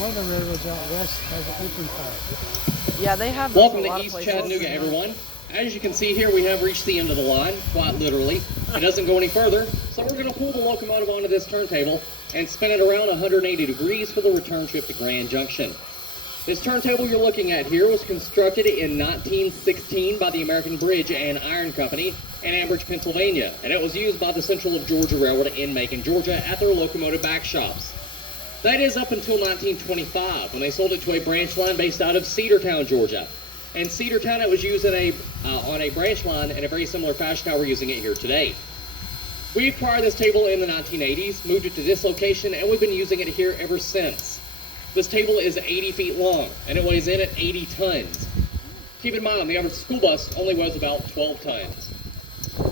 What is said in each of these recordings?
One of the railroads out west has an open car. Yeah, they have. Welcome to East Chattanooga, everyone. As you can see here, we have reached the end of the line, quite literally. It doesn't go any further, so we're going to pull the locomotive onto this turntable and spin it around 180 degrees for the return trip to Grand Junction. This turntable you're looking at here was constructed in 1916 by the American Bridge and Iron Company in Ambridge, Pennsylvania, and it was used by the Central of Georgia Railroad in Macon, Georgia at their locomotive back shops. That is up until 1925, when they sold it to a branch line based out of Cedartown, Georgia. In Cedartown, it was used on a branch line in a very similar fashion to how we're using it here today. We acquired this table in the 1980s, moved it to this location, and we've been using it here ever since. This table is 80 feet long, and it weighs in at 80 tons. Keep in mind, the average school bus only weighs about 12 tons.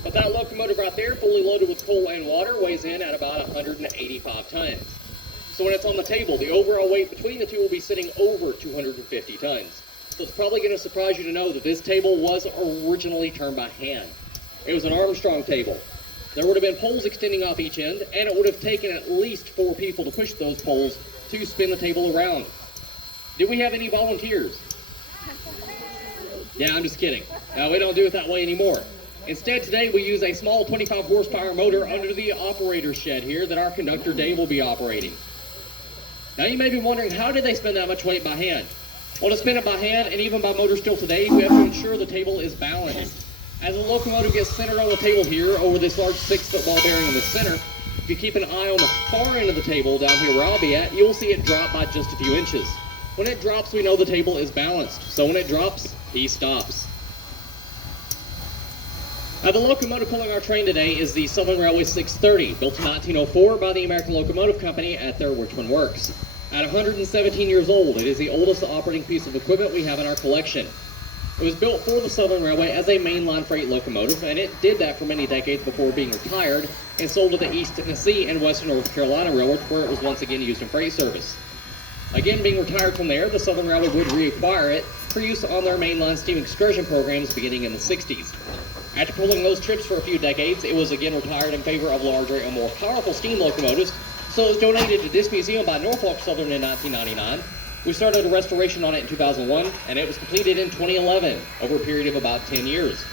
But that locomotive right there, fully loaded with coal and water, weighs in at about 185 tons. So when it's on the table, the overall weight between the two will be sitting over 250 tons. So it's probably going to surprise you to know that this table was originally turned by hand. It was an Armstrong table. There would have been poles extending off each end, and it would have taken at least 4 people to push those poles to spin the table around. Did we have any volunteers? Yeah, I'm just kidding. No, we don't do it that way anymore. Instead, today we use a small 25 horsepower motor under the operator's shed here that our conductor Dave will be operating. Now you may be wondering, how did they spin that much weight by hand? Well, to spin it by hand, and even by motor still today, we have to ensure the table is balanced. As the locomotive gets centered on the table here, over this large 6-foot ball bearing in the center, if you keep an eye on the far end of the table, down here where I'll be at, you'll see it drop by just a few inches. When it drops, we know the table is balanced. So when it drops, he stops. Now, the locomotive pulling our train today is the Southern Railway 630, built in 1904 by the American Locomotive Company at their Richmond Works. At 117 years old, it is the oldest operating piece of equipment we have in our collection. It was built for the Southern Railway as a mainline freight locomotive, and it did that for many decades before being retired and sold to the East Tennessee and Western North Carolina Railroad, where it was once again used in freight service. Again, being retired from there, the Southern Railway would reacquire it for use on their mainline steam excursion programs beginning in the 60s. After pulling those trips for a few decades, it was again retired in favor of larger and more powerful steam locomotives, so it was donated to this museum by Norfolk Southern in 1999. We started a restoration on it in 2001, and it was completed in 2011, over a period of about 10 years.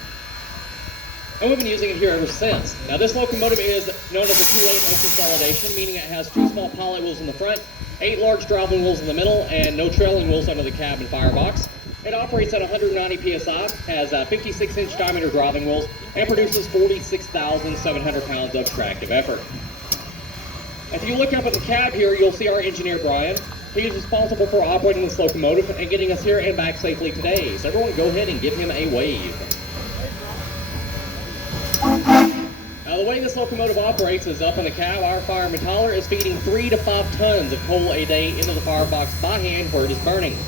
And we've been using it here ever since. Now, this locomotive is known as a 2-lane consolidation, meaning it has 2 small pilot wheels in the front, 8 large driving wheels in the middle, and no trailing wheels under the cab and firebox. It operates at 190 psi, has 56-inch diameter driving wheels, and produces 46,700 pounds of tractive effort. If you look up at the cab here, you'll see our engineer, Brian. He is responsible for operating this locomotive and getting us here and back safely today. So everyone go ahead and give him a wave. Now, the way this locomotive operates is up in the cab, our fireman Tyler is feeding 3 to 5 tons of coal a day into the firebox by hand where it is burning.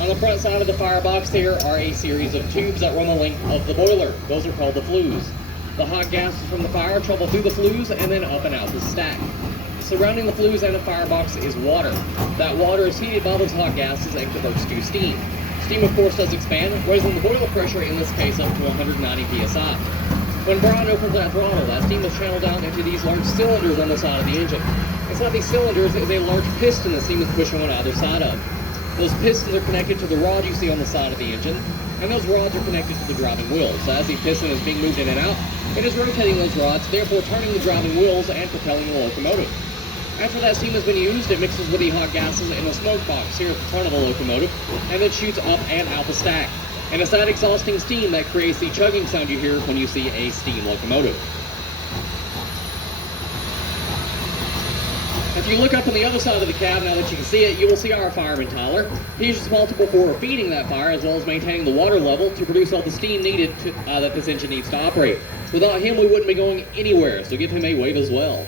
On the front side of the firebox there are a series of tubes that run the length of the boiler. Those are called the flues. The hot gases from the fire travel through the flues and then up and out the stack. Surrounding the flues and the firebox is water. That water is heated by those hot gases and converts to steam. Steam, of course, does expand, raising the boiler pressure, in this case, up to 190 psi. When Brian opens that throttle, that steam is channeled down into these large cylinders on the side of the engine. Inside these cylinders is a large piston the steam is pushing on either side of. Those pistons are connected to the rod you see on the side of the engine, and those rods are connected to the driving wheels. So as the piston is being moved in and out, it is rotating those rods, therefore turning the driving wheels and propelling the locomotive. After that steam has been used, it mixes with the hot gases in a smoke box here at the front of the locomotive, and then shoots up and out the stack. And it's that exhausting steam that creates the chugging sound you hear when you see a steam locomotive. If you look up on the other side of the cab, now that you can see it, you will see our fireman Tyler. He's responsible for feeding that fire as well as maintaining the water level to produce all the steam needed that this engine needs to operate. Without him, we wouldn't be going anywhere, so give him a wave as well.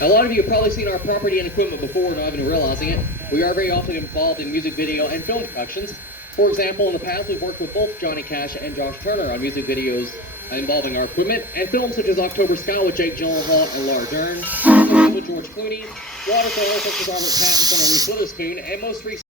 A lot of you have probably seen our property and equipment before, not even realizing it. We are very often involved in music video and film productions. For example, in the past, we've worked with both Johnny Cash and Josh Turner on music videos involving our equipment, and films such as October Sky with Jake Gyllenhaal and Laura Dern, with George Clooney, Waterfall such as Robert Pattinson and Reese Witherspoon, and most recently